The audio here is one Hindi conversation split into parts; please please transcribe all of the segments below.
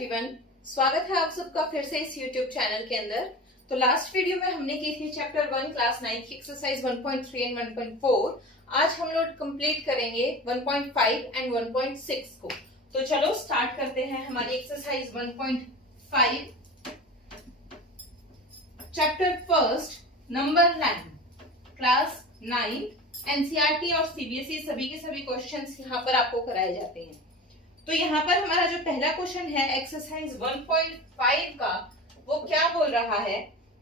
एवरीवन, स्वागत है आप सबका फिर से इस यूट्यूब चैनल के अंदर। तो लास्ट वीडियो में हमने की थी चैप्टर 1 क्लास 9 की एक्सरसाइज 1.3 एंड 1.4। आज हम लोग कंप्लीट करेंगे 1.5 एंड 1.6 को। तो चलो स्टार्ट करते हैं हमारी exercise 1.5 chapter first number 9 class 9 NCERT और सीबीएसई सभी के सभी क्वेश्चंस यहाँ पर आपको कराए जाते हैं। तो यहाँ पर हमारा जो पहला क्वेश्चन है एक्सरसाइज 1.5 का, वो क्या बोल रहा है,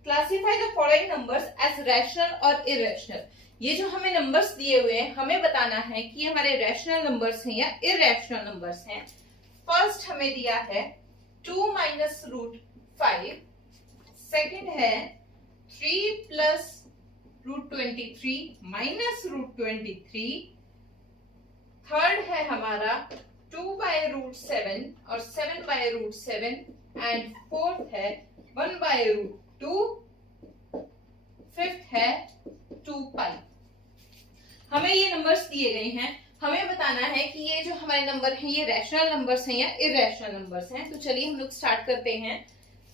classify the following numbers as rational और इरेशनल। ये जो हमें नंबर्स दिए हुए हैं हमें बताना है कि ये हमारे रैशनल नंबर्स हैं या इरेशनल नंबर्स हैं। फर्स्ट हमें दिया है 2 माइनस रूट 5, सेकेंड है 3 plus root 23 minus root 23, third है हमारा 2 बाय रूट 7 और 7 बाय रूट 7 एंड फोर्थ है 1 बाय रूट 2, फिफ्थ है 2 पाई। हमें ये नंबर्स दिए गए हैं, हमें बताना है कि ये जो हमारे नंबर हैं ये रैशनल नंबर्स हैं या इरेशनल नंबर्स हैं। तो चलिए हम लोग स्टार्ट करते हैं।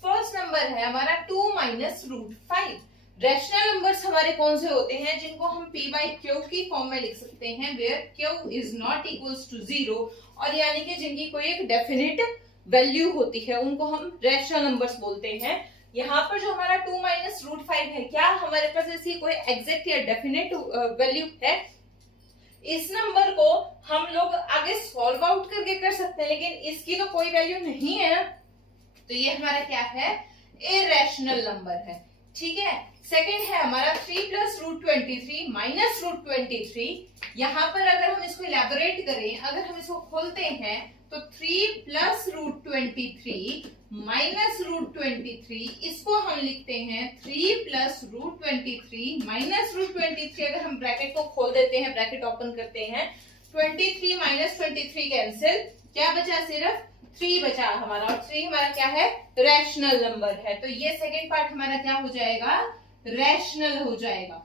फर्स्ट नंबर है हमारा 2 माइनस रूट 5। रैशनल नंबर्स हमारे कौन से होते हैं जिनको हम p बाई क्यू की फॉर्म में लिख सकते हैं, where q is not equals to 0, और यानी कि जिनकी कोई एक डेफिनेट वैल्यू होती है उनको हम रैशनल नंबर्स बोलते हैं। यहाँ पर जो हमारा 2 माइनस रूट 5 है, क्या हमारे पास ऐसी कोई एग्जैक्ट या डेफिनेट वैल्यू है? इस नंबर को हम लोग आगे सॉल्व आउट करके कर सकते हैं, लेकिन इसकी तो कोई वैल्यू नहीं है ना, तो ये हमारा क्या है, इरेशनल नंबर है। ठीक है। सेकेंड है हमारा 3 प्लस रूट 23 माइनस रूट 23। यहाँ पर अगर हम इसको इलेबोरेट करें, अगर हम इसको खोलते हैं तो 3 प्लस रूट 23 माइनस रूट 23, इसको हम लिखते हैं 3 प्लस रूट 23 माइनस रूट 23। अगर हम ब्रैकेट को खोल देते हैं, ब्रैकेट ओपन करते हैं, 23 माइनस 23 कैंसिल, क्या बचा, सिर्फ 3 बचा हमारा, और 3 हमारा क्या है, रैशनल नंबर है। तो ये सेकेंड पार्ट हमारा क्या हो जाएगा, रैशनल हो जाएगा।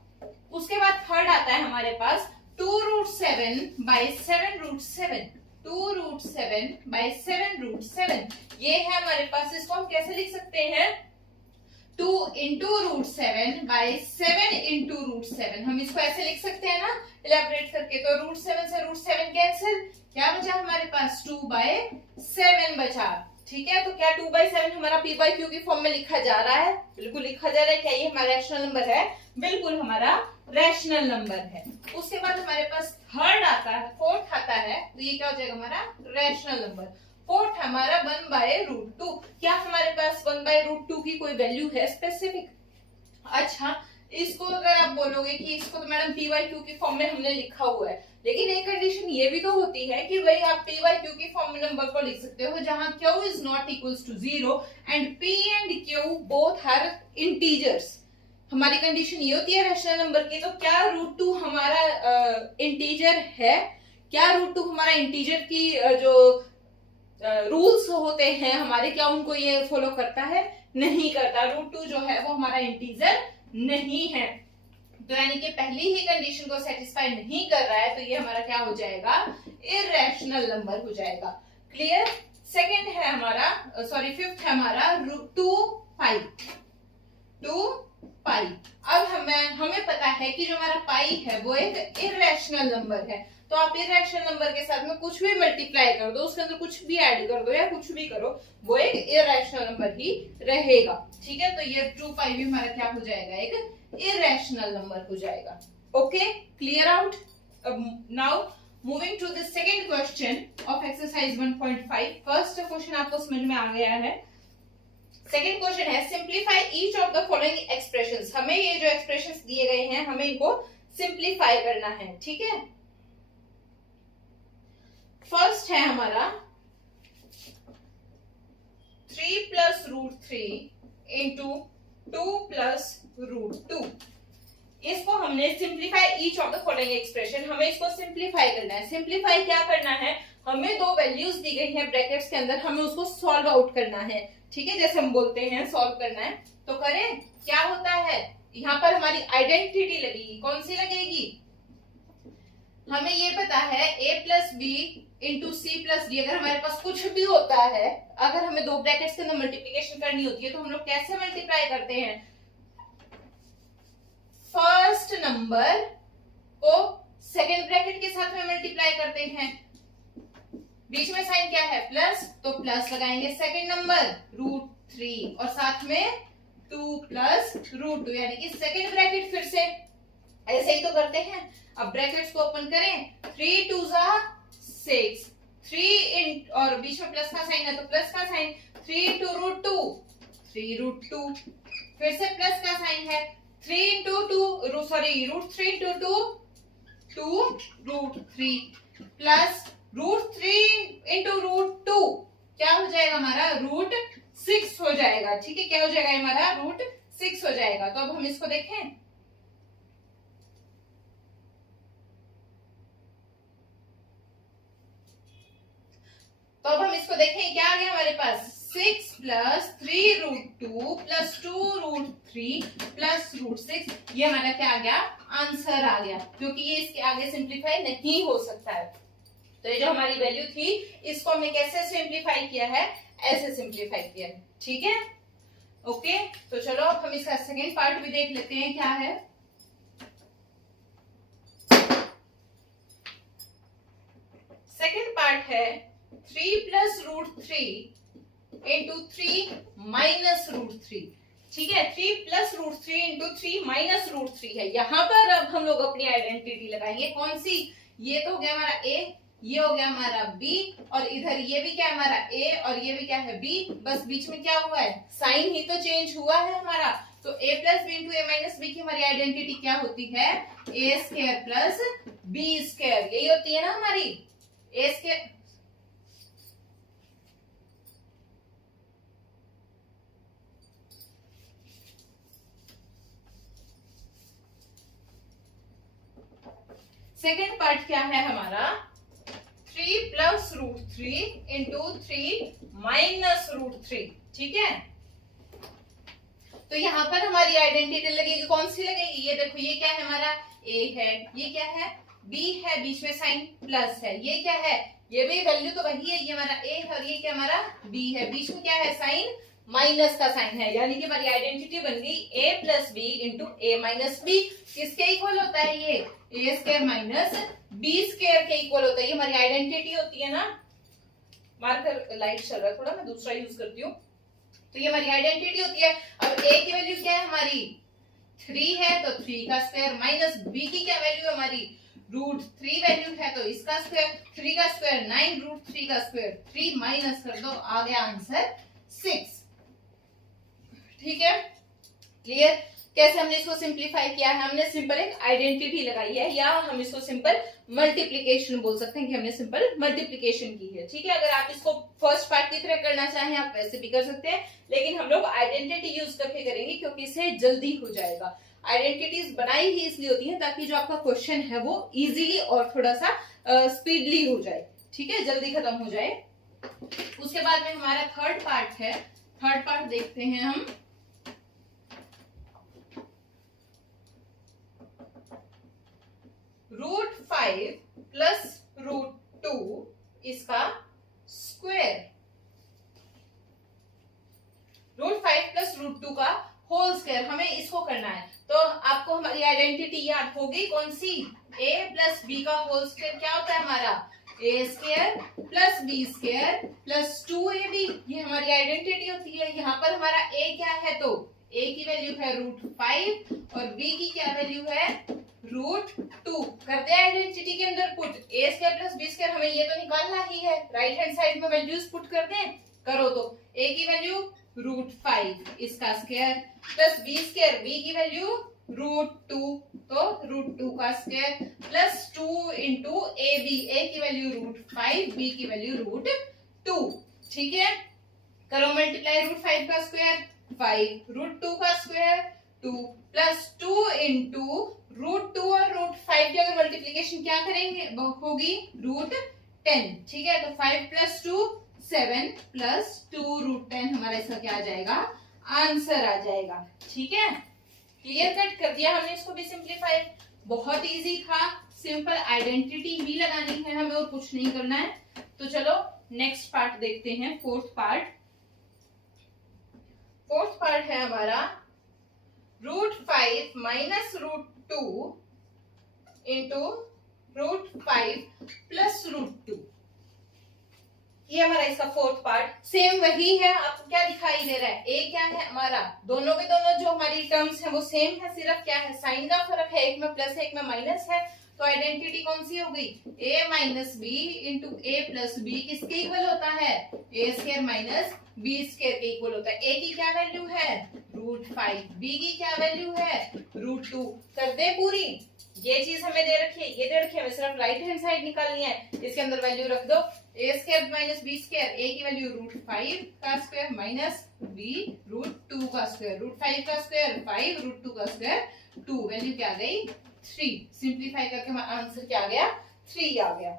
उसके बाद थर्ड आता है हमारे पास 2 root 7 by 7 root 7, 2 root 7 by 7 root 7, ये है हमारे पास। इसको हम कैसे लिख सकते हैं, 2 into root 7 by 7 into root 7, हम इसको ऐसे लिख सकते हैं ना इलेबोरेट करके। तो रूट 7 से रूट 7 कैंसिल, क्या बचा हमारे पास, 2 बाय 7 बचा। ठीक है। तो क्या 2 बाय 7 हमारा p बाई क्यू की फॉर्म में लिखा जा रहा है? बिल्कुल लिखा जा रहा है। क्या ये हमारा रैशनल नंबर है? बिल्कुल हमारा रैशनल नंबर है। उसके बाद हमारे पास थर्ड आता है, फोर्थ आता है, तो ये क्या हो जाएगा हमारा रैशनल नंबर। फोर्थ हमारा 1 बाय रूट 2। क्या हमारे पास 1 बाय रूट 2 की कोई वैल्यू है स्पेसिफिक? अच्छा, इसको अगर आप बोलोगे कि इसको तो मैडम p बाई क्यू की फॉर्म में हमने लिखा हुआ है, लेकिन एक कंडीशन ये भी तो होती है कि भाई आप p बाई क्यू की फॉर्म में नंबर को लिख सकते हो जहां q is not equals to 0 and p and q both are integers. हमारी कंडीशन ये होती है रैशनल नंबर की। तो क्या रूट 2 हमारा इंटीजर है? क्या रूट 2 हमारा इंटीजर की जो रूल्स होते हैं हमारे, क्या उनको ये फॉलो करता है? नहीं करता। रूट 2 जो है वो हमारा इंटीजर नहीं है, तो यानी कि पहली ही कंडीशन को सेटिस्फाई नहीं कर रहा है, तो ये हमारा क्या हो जाएगा, इरेशनल नंबर हो जाएगा। क्लियर। सेकेंड है हमारा, सॉरी फिफ्थ है हमारा 2 पाई, 2 पाई। अब हमें पता है कि जो हमारा पाई है वो एक इरेशनल नंबर है, तो आप इरेशनल नंबर के साथ में कुछ भी मल्टीप्लाई कर दो, उसके अंदर कुछ भी ऐड कर दो या कुछ भी करो, वो एक इरेशनल नंबर ही रहेगा। ठीक है। तो ये 2 पाई भी हमारा क्या हो जाएगा, एक इरेशनल नंबर हो जाएगा। Okay, clear out. Now moving to the second question of exercise 1.5। First question आपको समझ में आ गया है। सेकंड क्वेश्चन है simplify each of the following expressions. हमें ये जो एक्सप्रेशंस दिए गए हैं हमें इनको सिंप्लीफाई करना है। ठीक है। फर्स्ट है हमारा 3 plus root 3 into 2 plus root 2। इसको हमने simplify each of the following expression, हमें इसको सिंप्लीफाई करना है। सिंप्लीफाई क्या करना है, हमें दो वैल्यूज दी गई हैं ब्रैकेट्स के अंदर, हमें उसको सॉल्व आउट करना है। ठीक है, जैसे हम बोलते हैं सॉल्व करना है, तो करें। क्या होता है, यहाँ पर हमारी आइडेंटिटी लगेगी। कौन सी लगेगी, हमें ये पता है a plus B into C plus D. अगर हमारे पास कुछ भी होता है, अगर हमें दो ब्रैकेट्स के अंदर मल्टीप्लीकेशन करनी होती है तो हम लोग कैसे मल्टीप्लाई करते हैं? फर्स्ट नंबर को सेकेंड ब्रैकेट के साथ में मल्टीप्लाई करते हैं। बीच में साइन क्या है? प्लस, तो प्लस लगाएंगे सेकेंड नंबर √3 और साथ में 2 प्लस √2 यानी कि सेकेंड ब्रैकेट। फिर से ऐसे ही तो करते हैं। अब ब्रैकेट्स को ओपन करें, 3 2 6, 3 और बीच में प्लस का साइन है तो प्लस का साइन, 3 into √2 3√2। फिर से प्लस का साइन है, 3 into 2 sorry √3 into 2 2√3 plus √3 into √2 क्या हो जाएगा हमारा? √6 हो जाएगा। ठीक है, क्या हो जाएगा हमारा? √6 हो जाएगा। तो अब हम इसको देखें, तो अब हम इसको देखें क्या आ गया हमारे पास? 6 प्लस 3√2 प्लस 2√3 प्लस √6। ये हमारा क्या आ गया? आंसर आ गया, क्योंकि ये इसके आगे सिंप्लीफाई नहीं हो सकता है। तो ये जो हमारी वैल्यू थी इसको हमने कैसे सिंप्लीफाई किया है? ऐसे सिंप्लीफाई किया है। ठीक है, ओके। तो चलो अब हम इसका सेकेंड पार्ट भी देख लेते हैं क्या है। सेकेंड पार्ट है 3 प्लस √3 इंटू 3 माइनस √3। ठीक है, 3 प्लस √3 इंटू 3 माइनस √3 है। यहां पर अब हम लोग अपनी आइडेंटिटी लगाएंगे। कौन सी? ये तो हो गया हमारा ए, ये हो गया हमारा बी, और इधर ये भी क्या है हमारा ए और ये भी क्या है बी। बस बीच में क्या हुआ है? साइन ही तो चेंज हुआ है हमारा। तो a plus B into A minus B की हमारी आइडेंटिटी क्या होती है? A square plus B square. यही होती है ना हमारी ए स्क्वायर। सेकेंड पार्ट क्या है हमारा? 3 प्लस √3 इंटू 3 माइनस √3। ठीक है, तो यहां पर हमारी आइडेंटिटी लगेगी। कौन सी लगेगी? ये देखो, ये क्या है हमारा? ए है, ये क्या है? बी है, बीच में साइन प्लस है। ये क्या है? ये भी वैल्यू तो वही है, ये हमारा ए है और ये क्या हमारा बी है। बीच में क्या है? साइन माइनस का साइन है, यानी कि हमारी आइडेंटिटी बन गई ए plus B into A minus B. किसके इक्वल होता है ये? ए स्क्वायर माइनस बी स्क्वायर के इक्वल होता है। ये हमारी आइडेंटिटी होती है ना। मार्कर लाइट चल रहा है थोड़ा, मैं दूसरा यूज करती हूँ। तो ये हमारी आइडेंटिटी होती है। अब ए की वैल्यू क्या है हमारी? 3 है, तो 3 का स्क्वायर माइनस बी की क्या वैल्यू है हमारी? √3 वैल्यू है, तो इसका स्क्वायर 3 का स्क्वायर 9 √3 का स्क्वायर 3 माइनस कर दो, आ गया आंसर 6। ठीक है, क्लियर? कैसे हमने इसको सिंप्लीफाई किया है? हमने सिंपल एक आइडेंटिटी लगाई है, या हम इसको सिंपल मल्टीप्लीकेशन बोल सकते हैं कि हमने सिंपल मल्टीप्लीकेशन की है। ठीक है, अगर आप इसको फर्स्ट पार्ट की तरह करना चाहें आप वैसे भी कर सकते हैं, लेकिन हम लोग आइडेंटिटी यूज करके करेंगे क्योंकि इससे जल्दी हो जाएगा। आइडेंटिटीज बनाई ही इसलिए होती है ताकि जो आपका क्वेश्चन है वो इजीली और थोड़ा सा स्पीडली हो जाए। ठीक है, जल्दी खत्म हो जाए। उसके बाद में हमारा थर्ड पार्ट है। थर्ड पार्ट देखते हैं हम। √5 प्लस √2 इसका स्क्वायर। √5 प्लस √2 का होल स्क्वायर हमें इसको करना है। तो आपको हमारी आइडेंटिटी याद होगी कौन सी? a प्लस बी का होल स्क्वायर क्या होता है हमारा? A square plus B square plus 2ab। ये हमारी आइडेंटिटी होती है। यहाँ पर हमारा a क्या है? तो a की वैल्यू है √5 और b की क्या वैल्यू है? √2। करते हैं आइडेंटिटी के अंदर put. A square plus B square हमें ये तो निकालना ही है, राइट हैंड साइड में वैल्यूज पुट कर दें। करो तो a की वैल्यू √5 इसका square plus B square, B की वैल्यू √2 तो √2 का square plus 2 into A B, A की वैल्यू √5 बी की वैल्यू √2। ठीक है, करो मल्टीप्लाई। √5 का स्क्वायर 5, √2 का स्क्वायर 2 प्लस 2 इंटू √2 और √5 की अगर मल्टीप्लीकेशन क्या करेंगे होगी? √10। ठीक है, तो 5 प्लस 2 7 प्लस 2 √10 हमारा इसका क्या आ जाएगा? आंसर आ जाएगा। ठीक है, क्लियर कट कर दिया हमने इसको भी सिंप्लीफाई। बहुत इजी था, सिंपल आइडेंटिटी भी लगानी है हमें और कुछ नहीं करना है। तो चलो नेक्स्ट पार्ट देखते हैं, फोर्थ पार्ट। फोर्थ पार्ट है हमारा √5 माइनस √2 इंटू √5 प्लस √2। ये हमारा इसका फोर्थ पार्ट। सेम वही है, आपको क्या दिखाई दे रहा है, ए क्या है हमारा, दोनों के दोनों जो हमारी टर्म्स है वो सेम है, सिर्फ क्या है साइन का फर्क है, एक में प्लस है एक में माइनस है। तो आइडेंटिटी कौन सी हो गई, a minus B into A plus B किसके इक्वल होता है, A square minus B square के इक्वल होता है। a की क्या वैल्यू है √5, b की क्या वैल्यू है √2। कर दे पूरी, ये चीज हमें दे रखी है, ये दे रखी है, हमें सिर्फ राइट हैंड साइड निकालनी है, इसके अंदर वैल्यू रख दो, ए स्क्वायर माइनस बी स्क्वायर, ए की वैल्यू √5 का स्क्वायर माइनस बी √2 का स्क्वायर, √5 का स्क्वायर 5, √2 का स्क्वायर 2, वैल्यू क्या आ गई 3। सिंप्लीफाई करके हमारा आंसर क्या आ गया 3 आ गया।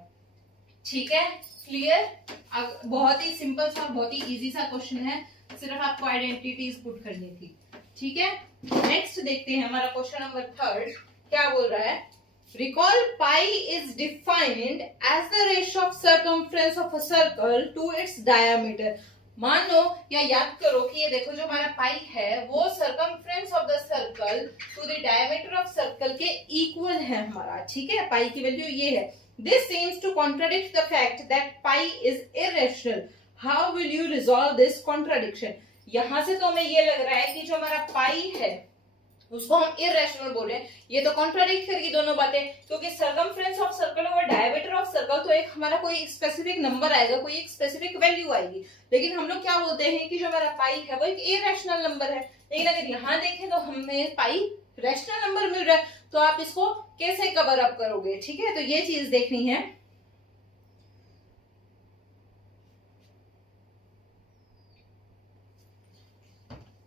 ठीक है, क्लियर। अब बहुत ही सिंपल सा, बहुत ही इजी सा क्वेश्चन है, सिर्फ आपको आइडेंटिटीज पुट करनी थी। ठीक है, नेक्स्ट देखते हैं हमारा क्वेश्चन नंबर 3 क्या बोल रहा है। Recall pi is defined as the ratio of circumference of a circle to its diameter। मान लो या याद करो कि ये देखो जो हमारा पाई है वो circumference of the circle to the diameter of circle के इक्वल है हमारा। ठीक है, पाई की वैल्यू ये है। This seems to contradict the fact that pi is irrational. How will you resolve this contradiction. यहां से तो हमें ये लग रहा है कि जो हमारा पाई है उसको हम इरेशनल बोल रहे हैं, ये तो कॉन्ट्राडिक्ट करेगी दोनों बातें, क्योंकि सर्कमफ्रेंस ऑफ सर्कल और डायमीटर ऑफ सर्कल तो एक हमारा कोई स्पेसिफिक नंबर आएगा, कोई एक स्पेसिफिक वैल्यू आएगी, लेकिन हम लोग क्या बोलते हैं कि जो हमारा पाई है वो एक इरेशनल नंबर है। लेकिन अगर यहाँ देखें तो हमें पाई रैशनल नंबर मिल रहा है, तो आप इसको कैसे कवर अप करोगे। ठीक है, तो ये चीज देखनी है।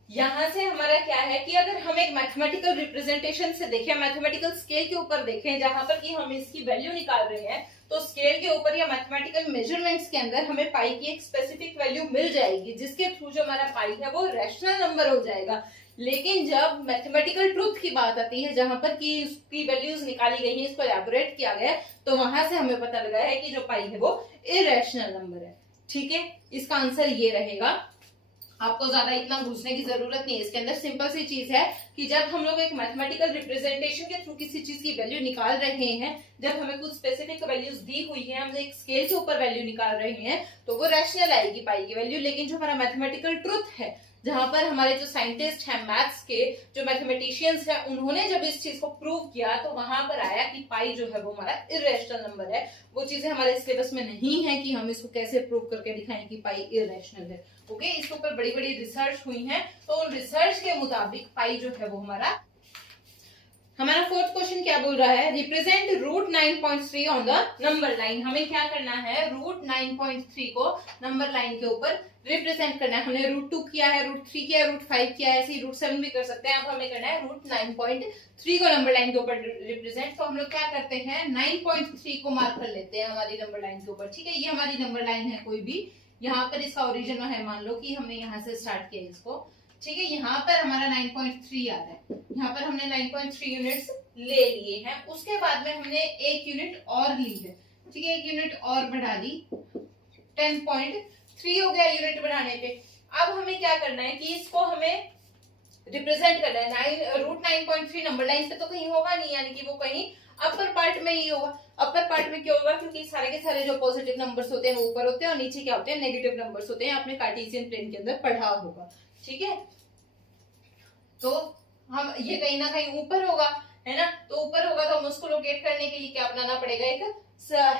यहां से हमारा क्या है कि अगर हम एक मैथमेटिकल रिप्रेजेंटेशन से देखें, मैथमेटिकल स्केल के ऊपर देखें, जहां पर कि हम इसकी वैल्यू निकाल रहे हैं, तो स्केल के ऊपर या मैथमेटिकल मेजरमेंट्स के अंदर हमें पाई की एक स्पेसिफिक वैल्यू मिल जाएगी, जिसके थ्रू जो हमारा पाई है वो रैशनल नंबर हो जाएगा। लेकिन जब मैथमेटिकल ट्रूथ की बात आती है, जहां पर कि उसकी वैल्यूज निकाली गई है, इसको एलैबोरेट किया गया, तो वहां से हमें पता लगा है कि जो पाई है वो इरेशनल नंबर है। ठीक है, इसका आंसर ये रहेगा। आपको ज्यादा इतना घुसने की जरूरत नहीं है इसके अंदर। सिंपल सी चीज है कि जब हम लोग एक मैथमेटिकल रिप्रेजेंटेशन के थ्रू किसी चीज की वैल्यू निकाल रहे हैं, जब हमें कुछ स्पेसिफिक वैल्यूज दी हुई है, हम एक स्केल के ऊपर वैल्यू निकाल रहे हैं, तो वो रैशनल आएगी पाई की वैल्यू। लेकिन जो हमारा मैथमेटिकल ट्रुथ है, जहां पर हमारे जो साइंटिस्ट हैं, मैथ्स के जो मैथमेटिशियंस हैं, उन्होंने जब इस चीज को प्रूव किया, तो वहां पर आया कि पाई जो है वो हमारा इरेशनल नंबर है। वो चीजें हमारे सिलेबस में नहीं है कि हम इसको कैसे प्रूव करके दिखाएं कि पाई इरेशनल है। ओके, इसके ऊपर बड़ी बड़ी रिसर्च हुई है, तो उन रिसर्च के मुताबिक पाई जो है वो हमारा फोर्थ क्वेश्चन क्या बोल रहा है, represent √9.3 on the number line. हमें क्या करना है, √9.3 को नंबर लाइन के ऊपर रिप्रेजेंट करना है। हमने √2 किया है, √3 किया है, √5 किया है, ऐसे ही √7 भी कर सकते हैं। अब हमें करना है √9.3 को नंबर लाइन के ऊपर रिप्रेजेंट। तो हम लोग क्या करते हैं, 9.3 को मार्क कर लेते हैं हमारी नंबर लाइन के ऊपर। ठीक है, ये हमारी नंबर लाइन है कोई भी, यहाँ पर इसका ओरिजिन है, मान लो कि हमने यहाँ से स्टार्ट किया इसको। ठीक है, यहाँ पर हमारा 9.3 आ रहा है, यहाँ पर हमने 9.3 यूनिट्स ले लिए हैं। उसके बाद में हमने एक यूनिट और ली है। ठीक है, एक यूनिट और बढ़ा दी, 10.3 हो गया यूनिट बढ़ाने पे। अब हमें क्या करना है कि इसको हमें रिप्रेजेंट करना है। √9.3 नंबर लाइन पे तो कहीं होगा नहीं, यानी कि वो कहीं अपर पार्ट में ही होगा। अपर पार्ट में क्या होगा, क्योंकि सारे के सारे जो पॉजिटिव नंबर्स होते हैं वो ऊपर होते हैं, और नीचे क्या होते हैं, नेगेटिव नंबर्स होते हैं। आपने कार्टेशियन प्लेन के अंदर पढ़ा होगा। ठीक है, तो हम ये कहीं ना कहीं ऊपर होगा, है ना, तो ऊपर होगा तो हम उसको लोकेट करने के लिए क्या बनाना पड़ेगा, एक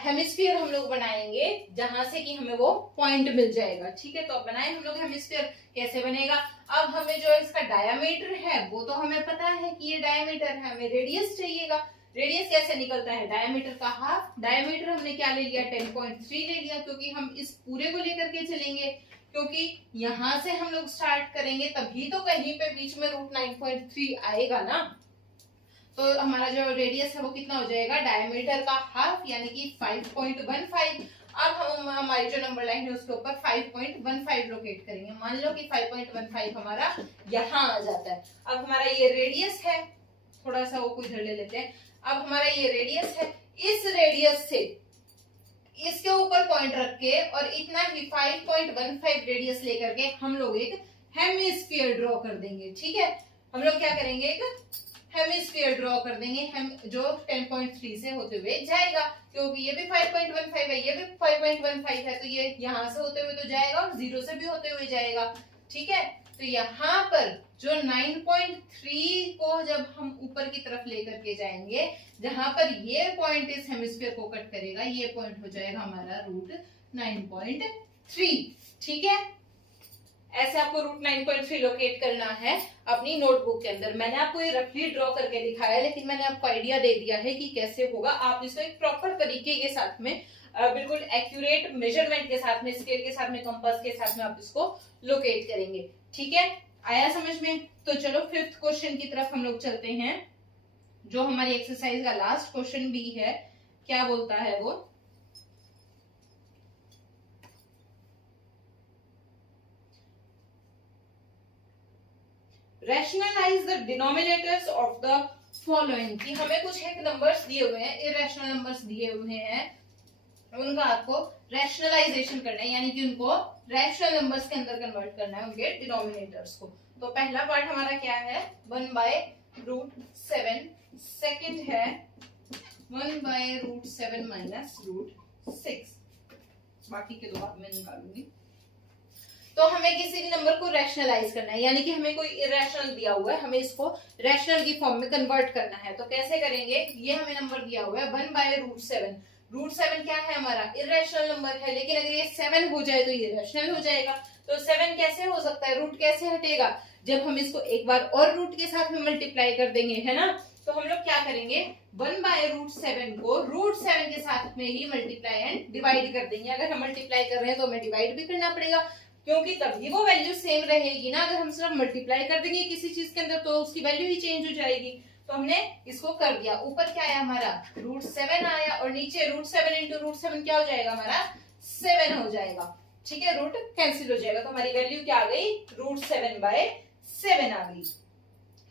हेमिस्फीयर हम लोग बनाएंगे, जहां से कि हमें वो पॉइंट मिल जाएगा। ठीक है, तो अब बनाए हम लोग हेमिस्फीयर, कैसे बनेगा। अब हमें जो इसका डायमीटर है वो तो हमें पता है कि ये डायमीटर है, हमें रेडियस चाहिएगा। रेडियस कैसे निकलता है, डायमीटर का हाफ। डायमीटर हमने क्या ले लिया, 10.3 ले लिया, क्योंकि हम इस पूरे को लेकर के चलेंगे, क्योंकि यहां से हम लोग स्टार्ट करेंगे तभी तो कहीं पे बीच में √9.3 आएगा ना। तो हमारा जो रेडियस है वो कितना हो जाएगा, डायमीटर का हाफ, यानी कि 5.15। अब हम हमारी जो नंबर लाइन है उसके ऊपर 5.15 लोकेट करेंगे। मान लो कि 5.15 हमारा यहाँ आ जाता है। अब हमारा ये रेडियस है, थोड़ा सा वो कुछ इधर ले लेते हैं। अब हमारा ये रेडियस है, इस रेडियस से इसके ऊपर पॉइंट रख के और इतना ही 5.15 रेडियस लेकर के हम लोग एक हेमिस्फीयर ड्रॉ कर देंगे। ठीक है, हम लोग क्या करेंगे, एक हेमिस्फीयर ड्रॉ कर देंगे जो 10.3 से होते हुए जाएगा, क्योंकि ये भी 5.15 है, ये भी 5.15 है, तो ये यहाँ से होते हुए तो जाएगा और 0 से भी होते हुए जाएगा। ठीक है, तो यहाँ पर जो 9.3 को जब हम ऊपर की तरफ लेकर के जाएंगे, जहां पर ये पॉइंट इस हेमिस्फीयर को कट करेगा, ये पॉइंट हो जाएगा हमारा रूट 9.3। ठीक है, ऐसे आपको रूट 9.3 लोकेट करना है अपनी नोटबुक के अंदर। मैंने आपको ये रफली ड्रॉ करके दिखाया है, लेकिन मैंने आपको आइडिया दे दिया है कि कैसे होगा। आप इसको एक प्रॉपर तरीके के साथ में बिल्कुल एक्यूरेट मेजरमेंट के साथ में, स्केल के साथ में, कंपास के साथ में आप इसको लोकेट करेंगे। ठीक है, आया समझ में? तो चलो 5th क्वेश्चन की तरफ हम लोग चलते हैं, जो हमारी एक्सरसाइज का लास्ट क्वेश्चन भी है। क्या बोलता है वो, rationalise the denominators of the following. कि हमें कुछ एक नंबर्स दिए हुए हैं, इरेशनल नंबर्स दिए हुए हैं, उनका आपको रैशनलाइजेशन करना है, यानी कि उनको रैशनल नंबर्स के अंदर कन्वर्ट करना है, उनके डिनोमिनेटर्स को। तो पहला पार्ट हमारा क्या है, 1/√7, सेकंड है 1/√7 माइनस √6, बाकी के दो बाद में निकालूंगी। तो हमें किसी भी नंबर को रैशनलाइज करना है, यानी कि हमें कोई इरेशनल दिया हुआ है, हमें इसको रैशनल की फॉर्म में कन्वर्ट करना है। तो कैसे करेंगे, ये हमें नंबर दिया हुआ है 1/√7। √7 क्या है, हमारा इरेशनल नंबर है, लेकिन अगर ये 7 हो जाए तो ये रैशनल हो जाएगा। तो 7 कैसे हो सकता है, रूट कैसे हटेगा, जब हम इसको एक बार और रूट के साथ में मल्टीप्लाई कर देंगे, है ना। तो हम लोग क्या करेंगे, 1/√7 को √7 के साथ में ही मल्टीप्लाई एंड डिवाइड कर देंगे। अगर हम मल्टीप्लाई कर रहे हैं तो हमें डिवाइड भी करना पड़ेगा, क्योंकि तभी वो वैल्यू सेम रहेगी ना। अगर हम सिर्फ मल्टीप्लाई कर देंगे किसी चीज के अंदर तो उसकी वैल्यू ही चेंज हो जाएगी। तो हमने इसको कर दिया, ऊपर क्या आया हमारा √7 आया, और नीचे √7 इंटू √7 क्या हो जाएगा हमारा 7 हो जाएगा। ठीक है, रूट कैंसिल हो जाएगा, तो हमारी वैल्यू क्या आ गई, √7/7 आ गई।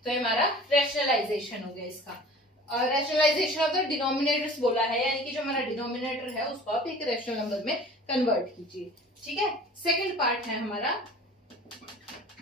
तो ये हमारा रैशनलाइजेशन हो गया इसका। और रैशनलाइजेशन ऑफ द डिनोमिनेटर्स बोला है, यानी कि जो हमारा डिनोमिनेटर है उसको आप एक रैशनल नंबर में कन्वर्ट कीजिए। ठीक है, सेकंड पार्ट है हमारा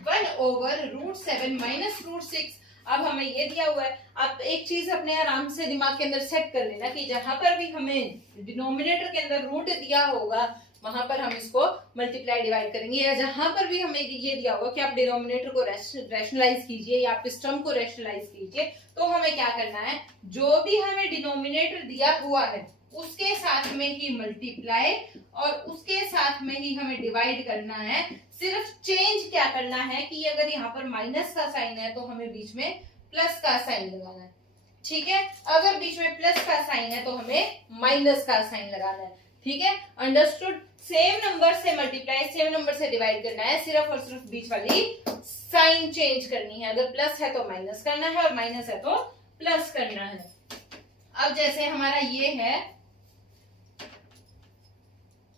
1/√7 माइनस √6। अब हमें ये दिया हुआ है, आप एक चीज अपने आराम से दिमाग के अंदर सेट कर लेना कि जहां पर भी हमें डिनोमिनेटर के अंदर रूट दिया होगा वहां पर हम इसको मल्टीप्लाई डिवाइड करेंगे, या जहां पर भी हमें ये दिया होगा कि आप डिनोमिनेटर को रैशनलाइज कीजिए या आप इस टर्म को रैशनलाइज कीजिए, तो हमें क्या करना है, जो भी हमें डिनोमिनेटर दिया हुआ है उसके साथ में ही मल्टीप्लाई और उसके साथ में ही हमें डिवाइड करना है। सिर्फ चेंज क्या करना है कि अगर यहाँ पर माइनस का साइन है तो हमें बीच में प्लस का साइन लगाना है। ठीक है, अगर बीच में प्लस का साइन है तो हमें माइनस का साइन लगाना है। ठीक है, अंडरस्टूड। सेम नंबर से मल्टीप्लाई, सेम नंबर से डिवाइड करना है, सिर्फ और सिर्फ बीच वाली साइन चेंज करनी है। अगर प्लस है तो माइनस करना है और माइनस है तो प्लस करना है। अब जैसे हमारा ये है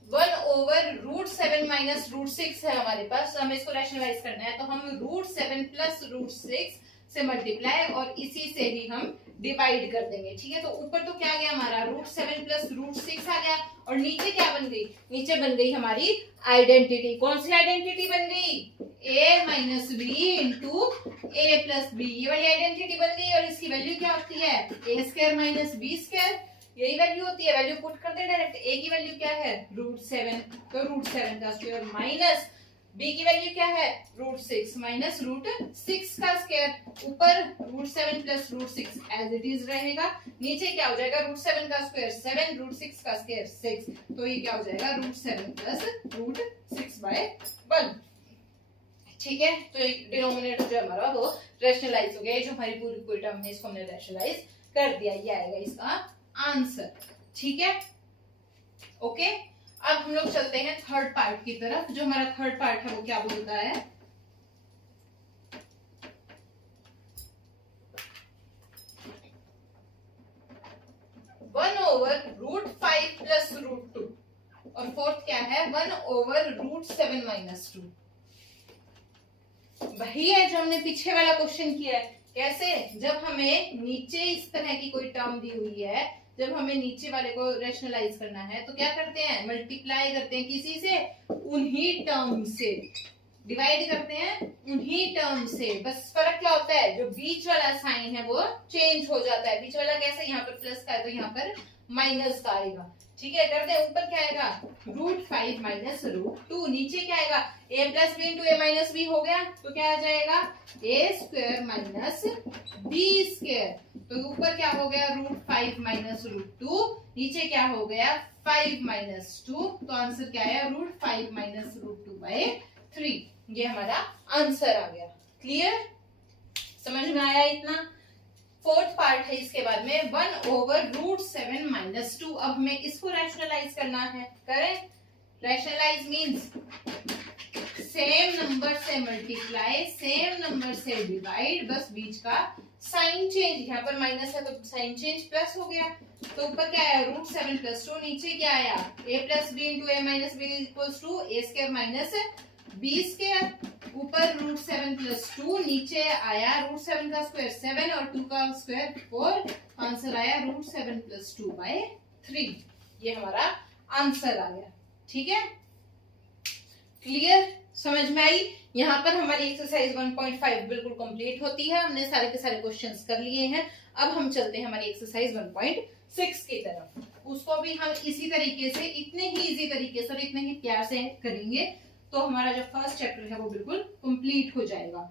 1/√7 माइनस √6 है हमारे पास, तो हमें इसको रैशनलाइज करना है, तो हम √7 प्लस √6 से मल्टीप्लाई और इसी से ही हम डिवाइड कर देंगे। ठीक है, तो ऊपर तो क्या गया हमारा √7 प्लस √6 आ गया, और नीचे क्या बन गई, नीचे बन गई हमारी आइडेंटिटी। कौन सी आइडेंटिटी बन गई, a minus B into a plus B, ये वाली आइडेंटिटी बन गई। और इसकी वैल्यू क्या होती है, a² माइनस b², यही वैल्यू होती है। वैल्यू पुट कर दे डायरेक्ट, a की वैल्यू क्या है √7, तो √7 का स्क्वायर माइनस b की वैल्यू क्या है √6 माइनस √6 का स्क्वायर। ऊपर √7 प्लस √6 एज इट इज रहेगा, नीचे क्या हो जाएगा √7 का स्क्वायर 7, √6 का स्क्वायर 6, तो ये क्या हो जाएगा √7 प्लस √6/1। ठीक है, तो डिनोमिनेटर जो हमारा वो रैशनलाइज हो गया, जो हमारी पूरी टर्म है इसको हमने रैशनलाइज कर दिया, ये आएगा इसका आंसर। ठीक है, ओके। अब हम लोग चलते हैं थर्ड पार्ट की तरफ। जो हमारा थर्ड पार्ट है वो क्या बोलता है, (1/√5 प्लस √2), और फोर्थ क्या है 1/√7 माइनस 2। वही है जो हमने पीछे वाला क्वेश्चन किया है। कैसे, जब हमें नीचे इस तरह की कोई टर्म दी हुई है जब हमें नीचे वाले को रैशनलाइज करना है तो क्या करते हैं, मल्टीप्लाई करते हैं किसी से, उन्हीं टर्म से, डिवाइड करते हैं उन्हीं टर्म से। बस फर्क क्या होता है, जो बीच वाला साइन है वो चेंज हो जाता है। बीच वाला कैसे, यहाँ पर प्लस का है तो यहाँ पर माइनस का आएगा। ठीक है, करते हैं। ऊपर क्या आएगा, √5 माइनस √2। नीचे क्या आएगा, a plus B into A minus B हो गया, तो क्या आ जाएगा, a² माइनस b²। तो ऊपर क्या हो गया, √5 माइनस √2, नीचे क्या हो गया 5 माइनस 2। तो आंसर क्या आया, √5 माइनस √2/3। ये हमारा आंसर आ गया। क्लियर, समझ में आया इतना। फोर्थ पार्ट है इसके बाद में 1/√7 माइनस 2। अब हमें इसको रैशनलाइज करना है, करें। रैशनलाइज मीन्स सेम नंबर से मल्टीप्लाई, सेम नंबर से डिवाइड, बस बीच का साइन चेंज। यहाँ पर माइनस है तो साइन चेंज प्लस हो गया। तो ऊपर क्या आया, √7 + 2, नीचे क्या आया, a plus B into A minus B equals to a² minus b²। ऊपर √7 + 2, नीचे आया √7 का स्क्वायर 7 और 2 का स्क्वायर 4। आंसर आया √7 + 2/3। ये हमारा आंसर आ गया। ठीक है, क्लियर, समझ में आई। यहाँ पर हमारी एक्सरसाइज 1.5 बिल्कुल कंप्लीट होती है। हमने सारे के सारे क्वेश्चंस कर लिए हैं। अब हम चलते हैं हमारी एक्सरसाइज 1.6 की तरफ। उसको भी हम इसी तरीके से, इतने ही इजी तरीके से और इतने ही प्यार से करेंगे, तो हमारा जो फर्स्ट चैप्टर है वो बिल्कुल कंप्लीट हो जाएगा।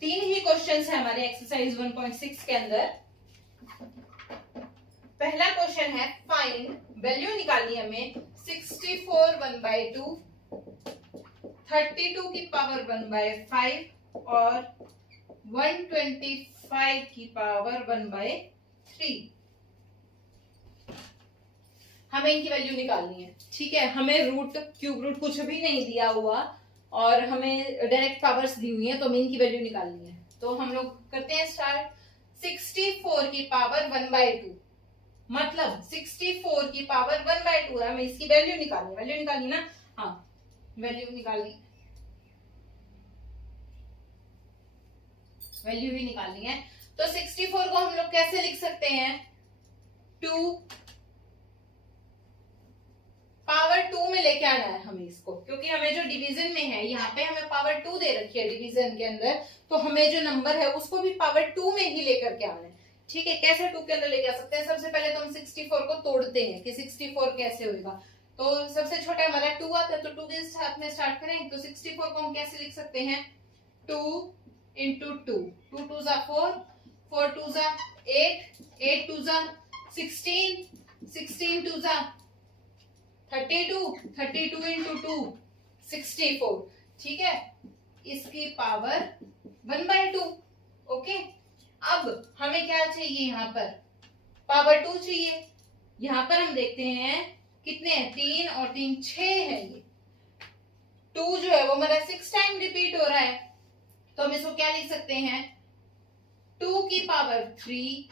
तीन ही क्वेश्चंस है हमारे एक्सरसाइज 1.6 के अंदर। पहला क्वेश्चन है, फाइंड, वैल्यू निकालनी है हमें 64 1/2, 32 की पावर 1/5 और 125 की पावर 1/3। हमें इनकी वैल्यू निकालनी है। ठीक है, हमें रूट, क्यूब रूट कुछ भी नहीं दिया हुआ और हमें डायरेक्ट पावर्स दी हुई है, तो हमें इनकी वैल्यू निकालनी है। तो हम लोग करते हैं स्टार्ट। 64 की पावर 1/2 मतलब 64 की पावर 1/2 है, हमें इसकी वैल्यू निकालनी। वैल्यू निकालनी ना, हाँ वैल्यू निकालनी, वैल्यू ही निकालनी है। तो 64 को हम लोग कैसे लिख सकते हैं, 2 पावर 2 में लेके आना है हमें इसको, क्योंकि हमें जो डिवीजन में है, यहाँ पे हमें पावर 2 दे रखी है डिवीजन के अंदर, तो हमें जो नंबर है उसको भी पावर 2 में ही लेकर के आना है। ठीक है, कैसे 2 के अंदर लेके आ सकते हैं, सबसे पहले तो हम 64 को तोड़ते हैं कि 64 कैसे होगा। तो सबसे छोटा हमारा 2 आता है, तो 2 के साथ में स्टार्ट करें। तो 64 को हम कैसे लिख सकते हैं, 2 × 2, 2 2 = 4, 4 2 = 8, 8 2 = 16, 16 2 = 32, 32 × 2 64। ठीक है, इसकी पावर 1/2। ओके, अब हमें क्या चाहिए, यहाँ पर पावर 2 चाहिए। यहाँ पर हम देखते हैं कितने हैं, 3 और 3 6 है। ये 2 जो है वो हमारा 6 टाइम रिपीट हो रहा है, तो हम इसको क्या लिख सकते हैं, 2 की पावर 3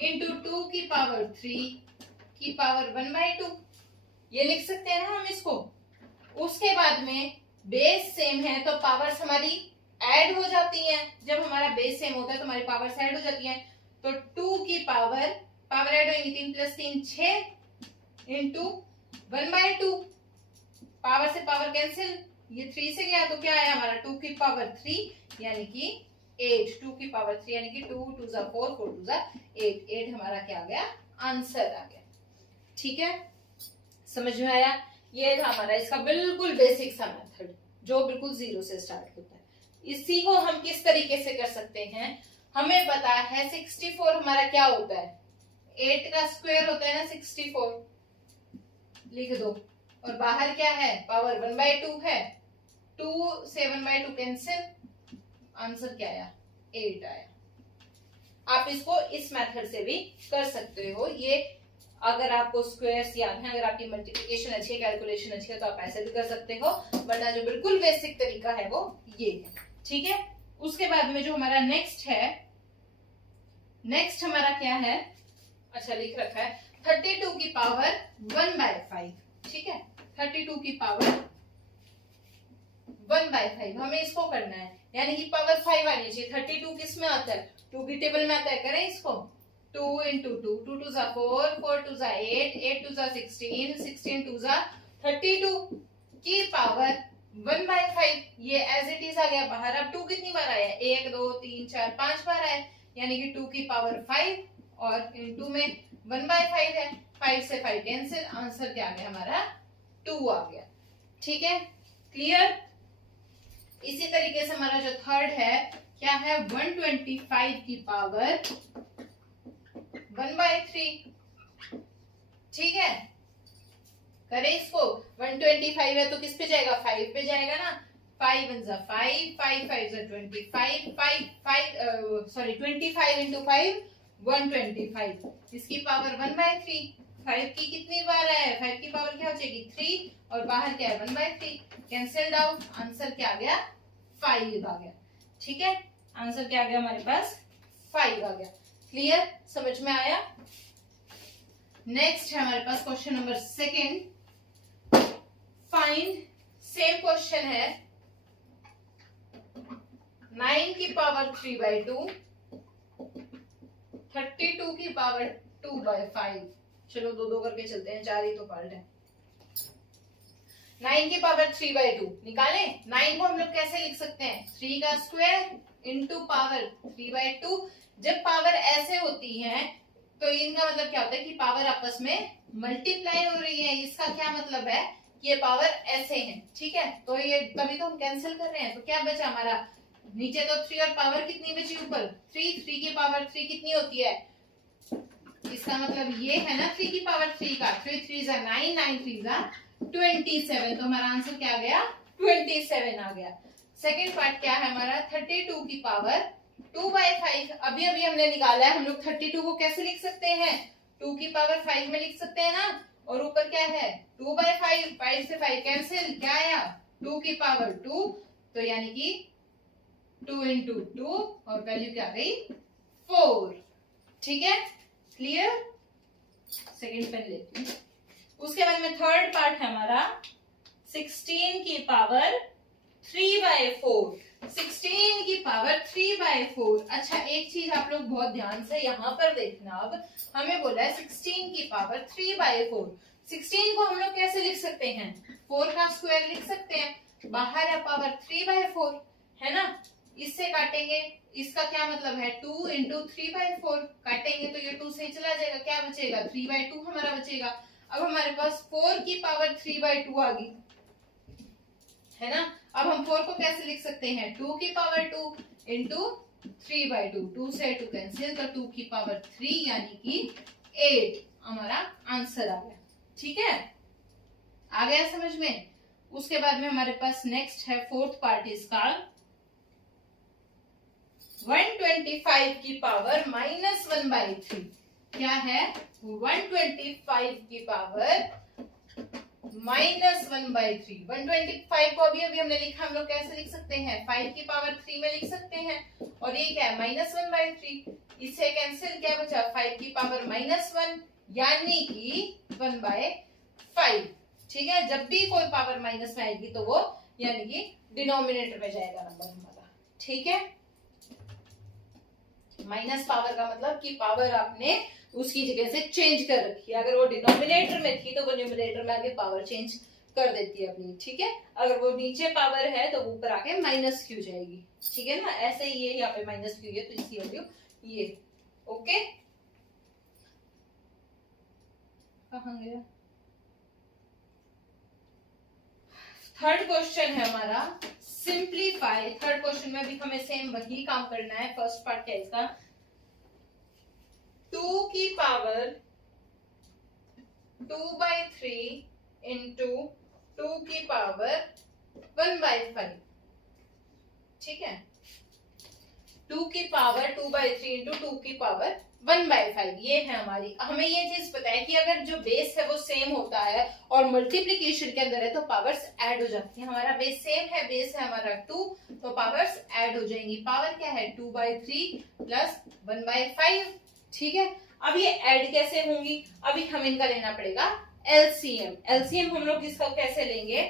× 2 की पावर 3 की पावर 1/2। ये लिख सकते हैं ना हम इसको। उसके बाद में बेस सेम है तो पावर्स हमारी ऐड हो जाती हैं। जब हमारा बेस सेम होता है तो हमारी पावर्स ऐड हो जाती हैं। तो 2 की पावर ऐड होगी, 3 + 3 6 × 1/2। पावर से पावर कैंसिल, ये 3 से गया तो क्या आया हमारा 2 की पावर 3 यानी कि 8, 2 की पावर 3 यानी कि 2 2 = 4, 4 2 = 8, 8 हमारा क्या आ गया, आंसर आ गया। ठीक है, समझ में आया। ये था हमारा इसका बिल्कुल बेसिक सा मेथड, जो बिल्कुल 0 से स्टार्ट होता है। इसी को हम किस तरीके से कर सकते हैं, हमें पता है 64 हमारा क्या होता है, 8 का स्क्वायर होता है ना 64, लिख दो। और बाहर क्या है, पावर 1/2 है, 2 से 1/2 कैंसिल, आंसर क्या आया, 8 आया। आप इसको इस मेथड से भी कर सकते हो। ये अगर आपको स्क्वायर्स याद है, अगर आपकी मल्टीप्लिकेशन अच्छी है, कैलकुलेशन अच्छी है, तो आप ऐसे भी कर सकते हो, वरना जो बिल्कुल बेसिक तरीका है वो ये है। ठीक है, उसके बाद में जो हमारा नेक्स्ट है, नेक्स्ट हमारा क्या है, अच्छा लिख रखा है 32 की पावर 1/5। ठीक है, 32 की पावर 1/5 हमें इसको करना है, यानी कि पावर 5 आनी चाहिए। 32 किस में आता है, 2 की टेबल में आता है। करें इसको, 2 into 2, 2 2 जा 4, 4 2 जा 8, 8 2 जा 16, 16 2 जा 32 की पावर 1/5। ये एज इट इज आ गया बाहर। अब 2 कितनी बार आया, 1 2 3 4 5 बार आया, यानी कि 2 की पावर 5 और इनटू में 1/5 है। 5 से 5 कैंसिल, आंसर क्या आ गया हमारा, 2 आ गया। ठीक है, क्लियर। इसी तरीके से हमारा जो थर्ड है क्या है, 125 की पावर 1/3। ठीक है, करें इसको। 125 है तो किस पे जाएगा, 5 पे जाएगा ना। 5 1 जा 5, 5 5 जा 25, 25 into 5 125। इसकी पावर 1/3। 5 की कितनी बार है, 5 की पावर क्या हो जाएगी 3, और बाहर क्या है 1/3, कैंसिल्ड आउट। आंसर क्या आ गया, 5 आ गया। ठीक है, आंसर क्या आ गया हमारे पास, 5 आ गया। क्लियर, समझ में आया। नेक्स्ट है हमारे पास question number 2। Find, same question है, 9 की पावर 3/2, 32 की पावर 2/5। चलो दो दो करके चलते हैं, 4 ही तो पार्ट है। 9 की पावर 3/2 निकालें। 9 को हम लोग कैसे लिख सकते हैं, 3 का स्क्वायर इंटू पावर 3/2। जब पावर ऐसे होती है तो इनका मतलब क्या होता है कि पावर आपस में मल्टीप्लाई हो रही है। इसका क्या मतलब है, ये पावर ऐसे है। ठीक है, तो ये तभी तो हम कैंसिल कर रहे हैं। तो क्या बचा हमारा, नीचे तो 3 और पावर कितनी बची ऊपर 3। 3 की पावर 3 कितनी होती है, इसका मतलब ये है ना 3 की पावर 3 का 3 3 जा 9, 9 3 जा 27। तो हमारा आंसर क्या आ गया, 27 आ गया। सेकेंड पार्ट क्या है हमारा, 32 की पावर 2/5। अभी अभी हमने निकाला है, हम लोग 32 को कैसे लिख सकते हैं, 2 की पावर 5 में लिख सकते हैं ना। और ऊपर क्या है 2/5, 5 से 5 कैंसिल, क्या आया 2 की पावर 2, तो यानी कि 2 into 2 और वैल्यू क्या आ गई 4। ठीक है, क्लियर। सेकेंड पेन लेती हूँ। उसके बाद में थर्ड पार्ट है हमारा 16 की पावर 3/4। 16 की पावर 3/4। अच्छा, एक चीज आप लोग बहुत ध्यान से यहाँ पर देखना। अब हमें बोला है 16 की पावर 3/4। 16 को हम लोग कैसे लिख सकते हैं, 4 का स्क्वायर लिख सकते हैं, बाहर है पावर 3/4 है ना। इससे काटेंगे, इसका क्या मतलब है 2 into 3/4। काटेंगे तो ये 2 से ही चला जाएगा, क्या बचेगा 3/2 हमारा बचेगा। अब हमारे पास 4 की पावर 3/2 आ गई है ना। अब हम 4 को कैसे लिख सकते हैं, 2 की पावर 2 into 3/2। 2 से 2 कैंसिल, तो 2 की पावर 3 यानी कि 8 हमारा आंसर आ गया। ठीक है, आ गया समझ में। उसके बाद में हमारे पास नेक्स्ट है फोर्थ पार्ट इसका, 125 की पावर -1/3। क्या है, 125 की पावर -1/3। 125 को अभी अभी हमने लिखा, हम लोग कैसे लिख सकते हैं 5 की पावर 3 में लिख सकते हैं। और ये क्या है -1/3, इससे कैंसिल, क्या बचा 5 की पावर -1 यानी कि 1/5। ठीक है, जब भी कोई पावर माइनस में आएगी तो वो यानी कि डिनोमिनेटर में जाएगा नंबर हमारा। ठीक है, माइनस पावर का मतलब कि पावर आपने उसकी जगह से चेंज कर रखी है। अगर वो डिनोमिनेटर में थी तो वो न्यूमरेटर में आके पावर चेंज कर देती है अपनी। ठीक है, अगर वो नीचे पावर है तो ऊपर आके माइनस क्यू जाएगी। ठीक है ना, ऐसे ही ये यहाँ पे माइनस क्यू है तो इसकी वैल्यू ये। ओके, कहाँ गया। थर्ड क्वेश्चन है हमारा सिंप्लीफाई। थर्ड क्वेश्चन में भी हमें सेम वही काम करना है। फर्स्ट पार्ट क्या है इसका, 2 की पावर 2/3 इंटू 2 की पावर 1/5। ठीक है, 2 की पावर 2/3 इंटू 2 की पावर 1/5 ये है हमारी। हमें ये चीज पता है कि अगर जो बेस है वो सेम होता है और मल्टीप्लीकेशन के अंदर है तो पावर्स ऐड हो जाती है। हमारा बेस सेम है, बेस है हमारा 2, तो पावर्स ऐड हो जाएंगी। पावर क्या है 2/3 प्लस 1/5। ठीक है, अब ये ऐड कैसे होंगी, अभी हमें इनका लेना पड़ेगा एलसीएम। एलसीएम हम लोग इसका कैसे लेंगे,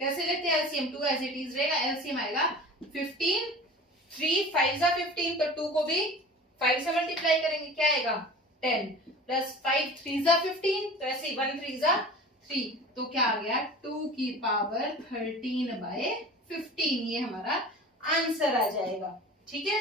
कैसे लेते हैं एलसीएम, 2 एज इट इज रहेगा, एलसीएम आएगा 15, 3 5 जा 15, तो 2 को भी 5 से मल्टीप्लाई करेंगे, क्या आएगा 10 प्लस 5 3 जा 15, तो ऐसे ही 1 3 जा 3, तो क्या आ गया 2 की पावर 13/15, ये हमारा आंसर आ जाएगा। ठीक है,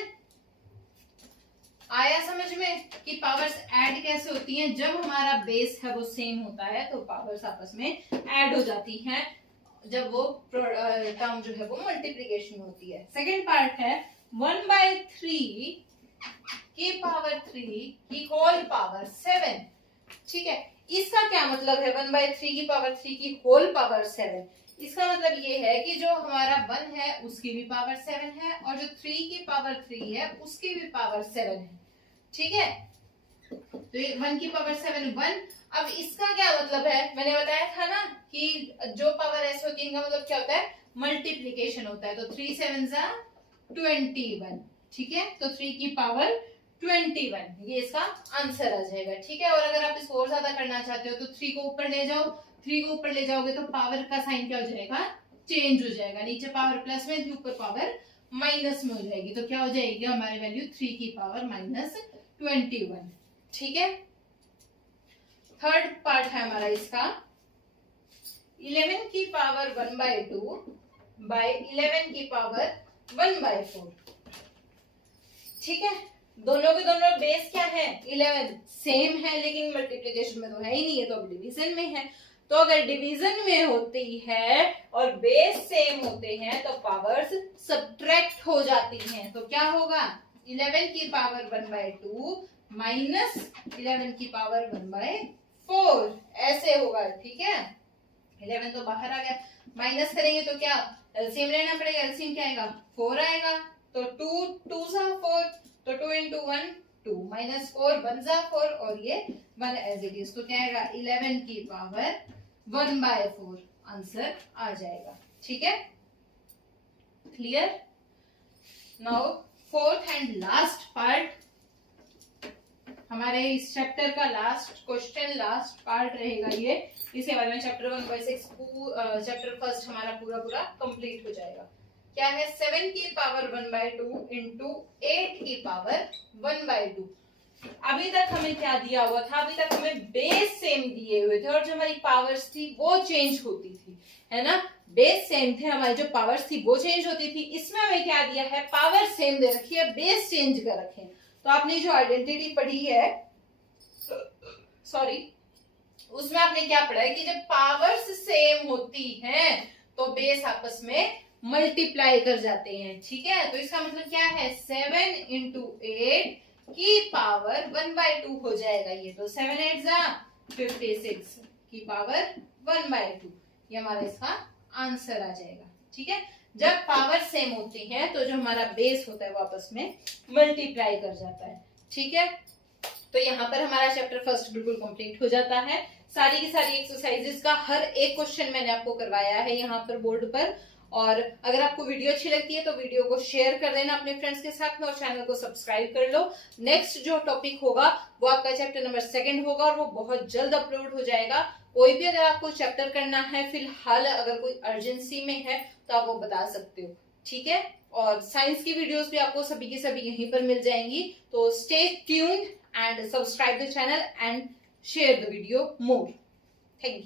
आया समझ में कि पावर्स ऐड कैसे होती हैं, जब हमारा बेस है वो सेम होता है तो पावर्स आपस में ऐड हो जाती हैं, जब वो टर्म जो है वो मल्टीप्लिकेशन होती है। सेकेंड पार्ट है 1/3 की पावर 3 की होल पावर 7। ठीक है, इसका क्या मतलब है 1/3 की पावर 3 की होल पावर 7? इसका मतलब ये है कि जो हमारा 1 है उसकी भी पावर 7 है और जो 3 की पावर 3 है उसकी भी पावर 7 है। ठीक है, तो 1 की पावर 7 1। अब इसका क्या मतलब है, मैंने बताया था ना कि जो पावर ऐसे होती है इनका मतलब क्या होता है, मल्टीप्लीकेशन होता है। तो 3 7 जा 21। ठीक है, तो 3 की पावर 21, ये इसका आंसर आ जाएगा। ठीक है, और अगर आप इसको और ज्यादा करना चाहते हो तो 3 को ऊपर ले जाओ, 3 को ऊपर ले जाओगे तो पावर का साइन क्या हो जाएगा, चेंज हो जाएगा, नीचे पावर प्लस में थी ऊपर पावर माइनस में हो जाएगी, तो क्या हो जाएगी हमारी वैल्यू 3 की पावर -21। ठीक है, थर्ड पार्ट है हमारा इसका 11 की पावर 1/2 बाय 11 की पावर 1/4। ठीक है, दोनों के दोनों बेस क्या है 11 सेम है, लेकिन मल्टीप्लिकेशन में तो है ही नहीं है, तो अब डिवीजन में है। तो अगर डिवीजन में होती है और बेस सेम होते हैं तो पावर्स सब्ट्रैक्ट हो जाती हैं, तो क्या होगा 11 की पावर 1/2 माइनस 11 की पावर 1/4, ऐसे होगा। ठीक है, 11 तो बाहर आ गया, माइनस करेंगे तो क्या एलसीएम लेना पड़ेगा, एलसीएम क्या आएगा 4 आएगा, तो 2 2 जा 4, तो 2 into 1 2 माइनस 4 1 जा 4 और ये 1 एज इट इज, तो क्या आएगा 11 की पावर 1/4 आंसर आ जाएगा। ठीक है, clear. Now fourth and last part, हमारे इस चैप्टर का लास्ट क्वेश्चन, लास्ट पार्ट रहेगा ये, इसके बाद में चैप्टर 1/6 चैप्टर फर्स्ट हमारा पूरा कंप्लीट हो जाएगा। क्या है 7 की पावर 1/2 इंटू 8 की पावर 1/2। अभी तक हमें क्या दिया हुआ था, अभी तक हमें बेस सेम दिए हुए थे और जो हमारी पावर्स थी वो चेंज होती थी, है ना, बेस सेम थे, हमारी जो पावर्स थी वो चेंज होती थी। इसमें हमें क्या दिया है, पावर सेम दे रखी है, बेस चेंज कर रखे हैं। तो आपने जो आइडेंटिटी पढ़ी है, सॉरी, उसमें आपने क्या पढ़ा है कि जब पावर्स सेम होती हैं तो बेस आपस में मल्टीप्लाई कर जाते हैं। ठीक है, तो इसका मतलब क्या है 7 into 8 की पावर 1/2 हो जाएगा ये, तो 7 8 जा 56 की पावर 1/2, ये हमारा इसका आंसर आ जाएगा। ठीक है, जब पावर सेम होती है तो जो हमारा बेस होता है वो आपस में मल्टीप्लाई कर जाता है। ठीक है, तो यहाँ पर हमारा चैप्टर फर्स्ट बिल्कुल कंप्लीट हो जाता है। सारी की सारी एक्सरसाइजेस का हर एक क्वेश्चन मैंने आपको करवाया है यहाँ पर बोर्ड पर, और अगर आपको वीडियो अच्छी लगती है तो वीडियो को शेयर कर देना अपने फ्रेंड्स के साथ में और चैनल को सब्सक्राइब कर लो। नेक्स्ट जो टॉपिक होगा वो आपका चैप्टर नंबर 2 होगा और वो बहुत जल्द अपलोड हो जाएगा। कोई भी अगर आपको चैप्टर करना है फिलहाल, अगर कोई अर्जेंसी में है तो आप वो बता सकते हो। ठीक है, और साइंस की वीडियोस भी आपको सभी की सभी यहीं पर मिल जाएंगी। तो stay tuned and subscribe the channel and share the video more. Thank you.